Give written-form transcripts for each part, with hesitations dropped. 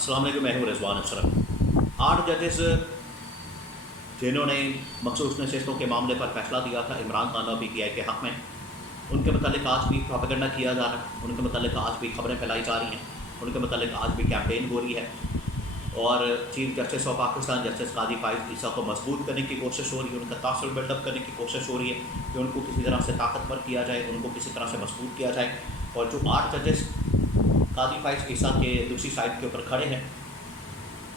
अस्सलाम वालेकुम, मैं हूं रिजवान अशरफ। 8 जजेस जिन्होंने मखसूस नशस्तों के मामले पर फैसला दिया था इमरान खान और PTI के हक़ में, उनके मतलब आज भी प्रोपेगेंडा किया जा रहा है, उनके मतलब आज भी खबरें फैलाई जा रही हैं, उनके मतलब आज भी कैंपेन हो रही है और chief justice of Pakistan justice Qazi Faez Isa को मजबूत करने की कोशिश हो रही है, उनका तासुर बिल्डअप करने की कोशिश हो रही है कि उनको किसी तरह से ताकतवर किया जाए, उनको किसी तरह से मजबूत किया जाए। और जो 8 जजेस काजी फाइज ईसा के दूसरी साइड के ऊपर खड़े हैं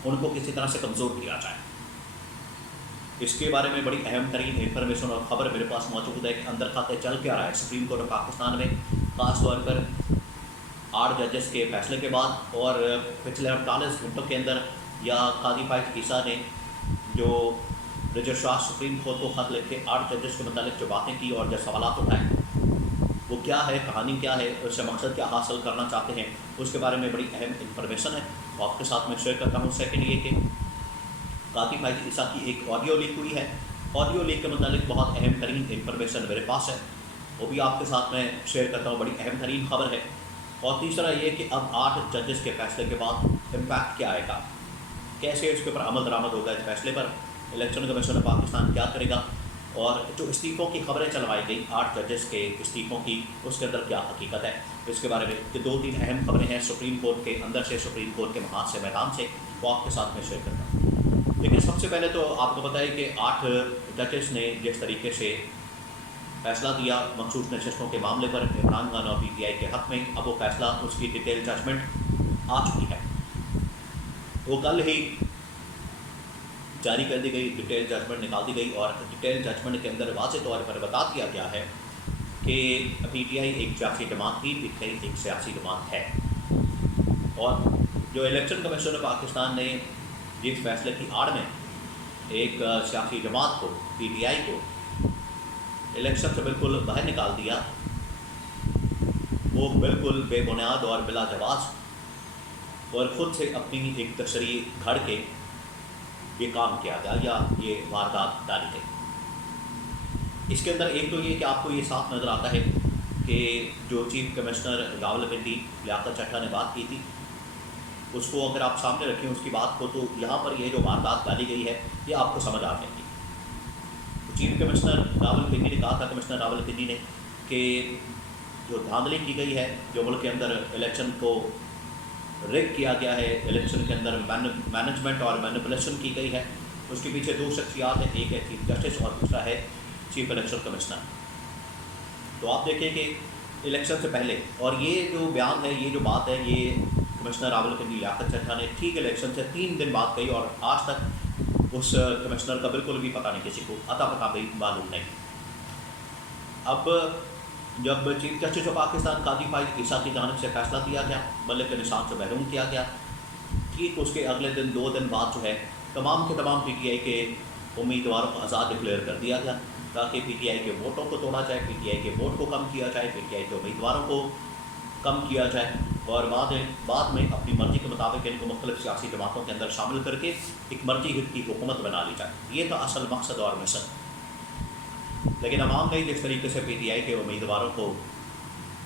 उनको किसी तरह से कमज़ोर किया जाए, इसके बारे में बड़ी अहम तरीन इंफॉर्मेशन और ख़बर मेरे पास मौजूद है कि अंदर खाते चल क्या रहा है सुप्रीम कोर्ट ऑफ पाकिस्तान में, ख़ास तौर पर 8 जजेस के फैसले के बाद और पिछले 48 घंटों के अंदर या काजी फाइज ईसा ने जो रजिस्ट्रार सुप्रीम कोर्ट को ख़त लिख के 8 जजेस के मतलब जो बातें की और जो सवाल उठाए वो क्या है, कहानी क्या है, उससे मकसद क्या हासिल करना चाहते हैं, उसके बारे में बड़ी अहम इंफॉर्मेशन है वो आपके साथ में शेयर करता हूँ। सेकंड ये कि काजी फाइज ईसा की एक ऑडियो लीक हुई है, ऑडियो लीक के मतलब बहुत अहम तरीन इंफॉर्मेशन मेरे पास है, वो भी आपके साथ में शेयर करता हूँ, बड़ी अहम तरीन खबर है। और तीसरा ये कि अब 8 जजेस के फैसले के बाद इम्पैक्ट क्या आएगा, कैसे इसके ऊपर अमल दरामद होगा, इस फैसले पर इलेक्शन कमीशन ऑफ पाकिस्तान क्या करेगा, और जो इस्तीफ़ों की खबरें चलवाई गई 8 जजेस के इस्तीफ़ों की, उसके अंदर क्या हकीकत है, इसके बारे में कि 2-3 अहम खबरें हैं सुप्रीम कोर्ट के अंदर से, सुप्रीम कोर्ट के महाज से, मैदान से, वो आपके साथ में शेयर करता हूँ। लेकिन सबसे पहले तो आपको पता है कि 8 जजेस ने जिस तरीके से फैसला दिया मखसूस नशस्तों के मामले पर इमरान खान और PTI के हक़ में, अब वो फैसला, उसकी डिटेल जजमेंट आ चुकी है, वो कल ही जारी कर दी गई, डिटेल जजमेंट निकाल दी गई और डिटेल जजमेंट के अंदर वाज़ेह तौर पर बता दिया गया है कि PTI एक सियासी जमात थी, PTI एक सियासी जमात है। और जो इलेक्शन कमीशन ऑफ पाकिस्तान ने जिस फैसले की आड़ में एक सियासी जमात को, PTI को इलेक्शन से बिल्कुल बाहर निकाल दिया, वो बिल्कुल बेबुनियाद और बिला जवाज़ और ख़ुद से अपनी एक तशरीह घड़ के ये काम किया गया या ये वारदात डाली गई। इसके अंदर एक तो ये कि आपको ये साफ नज़र आता है कि जो चीफ कमिश्नर रावलपिंडी लियाकत चड्ढा ने बात की थी, उसको अगर आप सामने रखें उसकी बात को, तो यहाँ पर ये जो वारदात डाली गई है ये आपको समझ आ जाएगी। तो चीफ कमिश्नर रावलपिंडी ने कहा था, कमिश्नर रावलपिंडी ने, कि जो धांधली की गई है, जो मुल्क के अंदर इलेक्शन को रिग किया गया है, इलेक्शन के अंदर मैनेजमेंट और मैनिपुलेशन की गई है, उसके पीछे 2 शख्सियात हैं, एक है चीफ जस्टिस और दूसरा है चीफ इलेक्शन कमिश्नर। तो आप देखें कि इलेक्शन से पहले, और ये जो बयान है, ये जो बात है, ये कमिश्नर रावलपिंडी लियाकत चड्ढा ने ठीक इलेक्शन से 3 दिन बाद कही और आज तक उस कमिश्नर का बिल्कुल भी पता नहीं, किसी को अता पता भी मालूम नहीं। अब जब चीफ जस्टिस ऑफ पाकिस्तान काजी फाइज ईसा की जानिब से फैसला दिया गया, मलिक के निशान से महरूम किया गया, ठीक उसके अगले दिन 2 दिन बाद जो है तमाम के तमाम PTI के उम्मीदवारों को आज़ाद डिक्लेयर कर दिया गया ताकि PTI के वोटों को तोड़ा जाए, PTI के वोट को कम किया जाए, PTI के उम्मीदवारों को कम किया जाए और बाद में अपनी मर्ज़ी के मुताबिक इनको मुख्तलिफ सियासी जमातों के अंदर शामिल करके एक मर्जी हित की हुकूमत बना ली जाए। ये था असल मकसद और मिशन। लेकिन अवाम ने जिस तरीके से PTI के उम्मीदवारों को,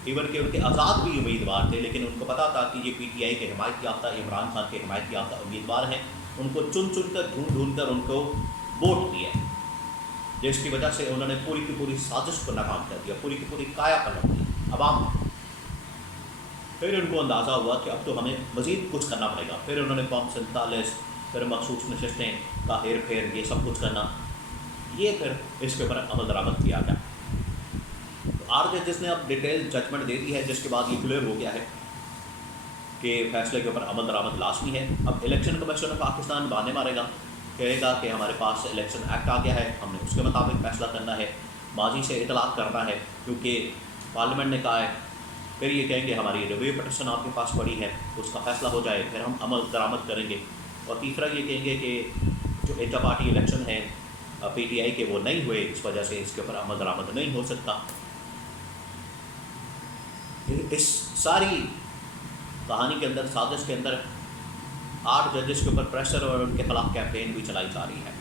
इवन के उनके आज़ाद भी उम्मीदवार थे, लेकिन उनको पता था कि ये PTI के हिमायत याफ्ता, इमरान खान के हिमायत याफ्ता उम्मीदवार हैं, उनको चुन चुन कर, ढूंढ कर उनको वोट दिए, जिसकी वजह से उन्होंने पूरी की पूरी साजिश को नाकाम कर दिया, पूरी की पूरी काया पलट दी अवाम। फिर उनको अंदाज़ा हुआ कि अब तो हमें मज़ीद कुछ करना पड़ेगा, फिर उन्होंने कौम 47, फिर मखसूस नशस्तें का हेर फेर, ये सब कुछ करना, ये फिर इसके ऊपर अमल दरामद किया गया। तो 8 जजेस ने अब डिटेल जजमेंट दे दी है, जिसके बाद ये क्लियर हो गया है कि फैसले के ऊपर अमल दरामद लाजमी है। अब इलेक्शन कमीशन ऑफ पाकिस्तान बहाने मारेगा, कहेगा कि हमारे पास इलेक्शन एक्ट आ गया है, हमने उसके मुताबिक फैसला करना है, माजी से इतलात करना है क्योंकि पार्लियामेंट ने कहा है, फिर ये कहेंगे हमारी रिव्यू पटिशन आपके पास पड़ी है, उसका फैसला हो जाए, फिर हम अमल दरामद करेंगे। और तीसरा ये कहेंगे कि जो इंटर पार्टी इलेक्शन है PTI के वो नहीं हुए, इस वजह से इसके ऊपर अमल दरामद नहीं हो सकता। इस सारी कहानी के अंदर, साजिश के अंदर 8 जजेस के ऊपर प्रेशर और उनके खिलाफ कैंपेन भी चलाई जा रही है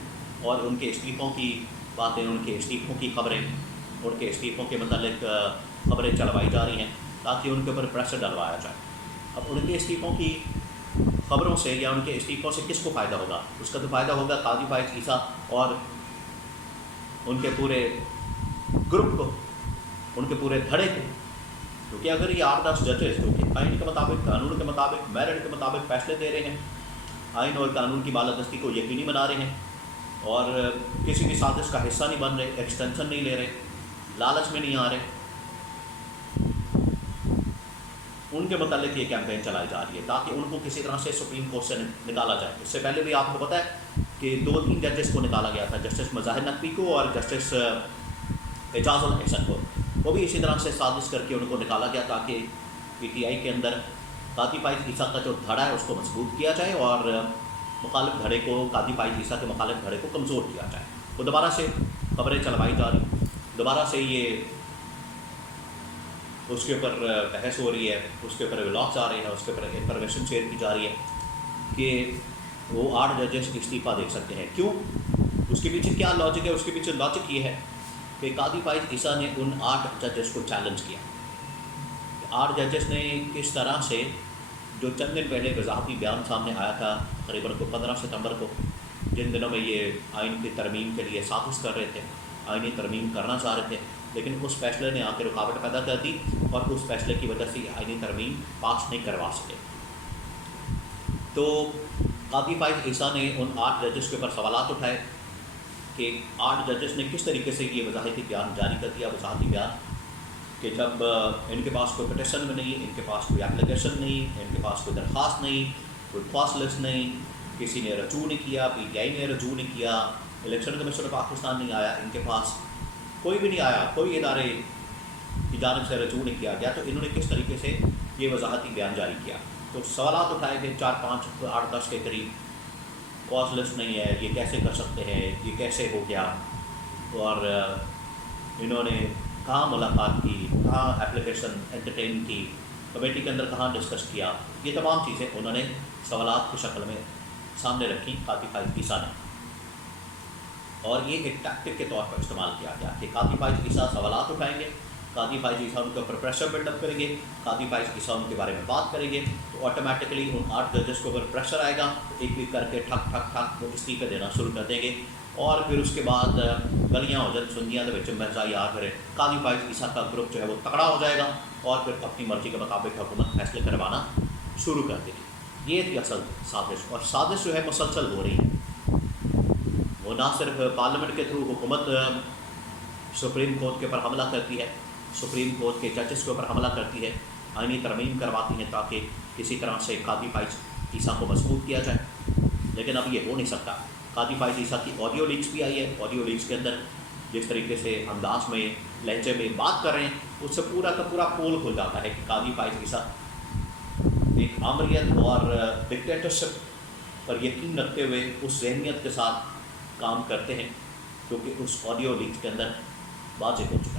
और उनके इस्तीफ़ों की बातें, उनके इस्तीफ़ों की खबरें, उनके इस्तीफ़ों के मतलब खबरें चलवाई जा रही हैं ताकि उनके ऊपर प्रेशर डलवाया जाए। अब उनके इस्तीफ़ों की خبروں سے یا ان کے استعفوں سے کس کو فائدہ ہوگا؟ اس کا تو فائدہ ہوگا قاضی فائز عیسیٰ اور ان کے پورے گروپ کو، ان کے پورے دھڑے کو. کیونکہ اگر یہ 8-10 ججز جو کہ آئین کے مطابق، قانون کے مطابق، میرٹ کے مطابق فیصلے دے رہے ہیں، آئین اور قانون کی بالادستی کو یقینی بنا رہے ہیں، اور کسی بھی سازش کا حصہ نہیں بن رہے، ایکسٹینشن نہیں لے رہے، لالچ میں نہیں آ رہے، ان کے متعلق یہ کیمپین چلائی جا رہی ہے تاکہ ان کو کسی طرح سے سپریم کورٹ سے نکالا جائے. اس سے پہلے بھی آپ کو پتہ ہے کہ 2-3 ججز کو نکالا گیا تھا، جسٹس مظاہر نقوی کو اور جسٹس اعجاز الحسن کو. وہ بھی اسی طرح سے سازش کر کے ان کو نکالا گیا تاکہ پی ٹی آئی کے اندر قاضی فائز عیسیٰ کا جو دھڑا ہے اس کو مضبوط کیا جائے اور مخالف دھڑے کو، قاضی فائز عیسیٰ کے مخالف دھڑے کو کمزور کیا جائے. وہ دوبارہ سے خبریں چلوائی جا رہی، دوبارہ سے یہ اس کے اوپر بحث ہو رہی ہے، اس کے اوپر ولاگس آ رہے ہیں، اس کے اوپر انفارمیشن شیئر کی جا رہی ہے کہ وہ 8 ججز استعفیٰ دے سکتے ہیں. کیوں؟ اس کے پیچھے کیا لاجک ہے؟ اس کے پیچھے لاجک یہ ہے کہ قاضی فائز عیسیٰ نے ان 8 ججز کو چیلنج کیا. 8 ججز نے کس طرح سے، جو چند دن پہلے وضاحتی بیان سامنے آیا تھا تقریباً 15 ستمبر کو، جن دنوں میں یہ آئین کی ترمیم کے لیے سازش کر رہے تھے، آئینی ترمیم کرنا چاہ رہے تھے، لیکن اس فیصلے نے آ کے رکاوٹ پیدا کر دی اور اس فیصلے کی وجہ سے آئینی ترمیم پاس نہیں کروا سکے. تو قاضی فائز عیسیٰ نے ان 8 ججز کے اوپر سوالات اٹھائے کہ 8 ججز نے کس طریقے سے یہ وضاحتی بیان جاری کر دیا، وضاحتی بیان کہ جب ان کے پاس کوئی پٹیشن نہیں، ان کے پاس کوئی اپلیکیشن نہیں، ان کے پاس کوئی درخواست نہیں، کوئی خواص لسٹ نہیں، کسی نے رجوع نہیں کیا، پی ٹی آئی نے رجوع نہیں کیا، الیکشن کمیشن پاکستان نہیں آیا، ان کے پاس کوئی بھی نہیں آیا، کوئی ادارے کی جانب سے رجوع نہیں کیا گیا، تو انہوں نے کس طریقے سے یہ وضاحتی بیان جاری کیا. تو سوالات اٹھائے گئے 4-5 8-10 کے قریب. کاز لسٹ نہیں ہے، یہ کیسے کر سکتے ہیں، یہ کیسے ہو گیا، اور انہوں نے کہاں ملاقات کی، کہاں اپلیکیشن انٹرٹین کی، کمیٹی کے اندر کہاں ڈسکس کیا. یہ تمام چیزیں انہوں نے سوالات کی شکل میں سامنے رکھی قاضی فائز عیسیٰ نے، اور یہ ایک ٹیکٹک کے طور پر استعمال کیا گیا کہ قاضی فائز عیسیٰ سوالات اٹھائیں گے، قاضی فائز عیسیٰ ان کے اوپر پریشر بلڈ اپ کریں گے، قاضی فائز عیسیٰ ان کے بارے میں بات کریں گے، تو آٹومیٹکلی ان 8 ججز کے اوپر پریشر آئے گا، ایک ایک کر کے ٹھک ٹھک ٹھک وہ استعفے دینا شروع کر دیں گے، اور پھر اس کے بعد گلیاں ہو جائیں سندیاں کے مرزائی آ کر قاضی فائز عیسیٰ کا گروپ جو ہے وہ تکڑا ہو جائے گا اور پھر اپنی مرضی کے مطابق حکومت فیصلے کروانا شروع کر دے گی. یہ تھی اصل سازش، اور سازش جو ہے مسلسل ہو رہی ہے. وہ نہ صرف پارلیمنٹ کے تھرو حکومت سپریم کورٹ کے اوپر حملہ کرتی ہے، سپریم کورٹ کے ججز کے اوپر حملہ کرتی ہے، آئینی ترمیم کرواتی ہیں تاکہ کسی طرح سے قاضی فائز عیسیٰ کو مضبوط کیا جائے، لیکن اب یہ ہو نہیں سکتا. قاضی فائز عیسیٰ کی آڈیو لیکس بھی آئی ہے. آڈیو لیکس کے اندر جس طریقے سے انداز میں، لہجے میں بات کر رہے ہیں، اس سے پورا کا پورا پول کھل جاتا ہے کہ قاضی فائز عیسیٰ ایک آمریت اور ڈکٹیٹرشپ پر یقین رکھتے ہوئے اس ذہنیت کے ساتھ کام کرتے ہیں، کیونکہ اس آڈیو لیکس کے اندر واضح ہو چکا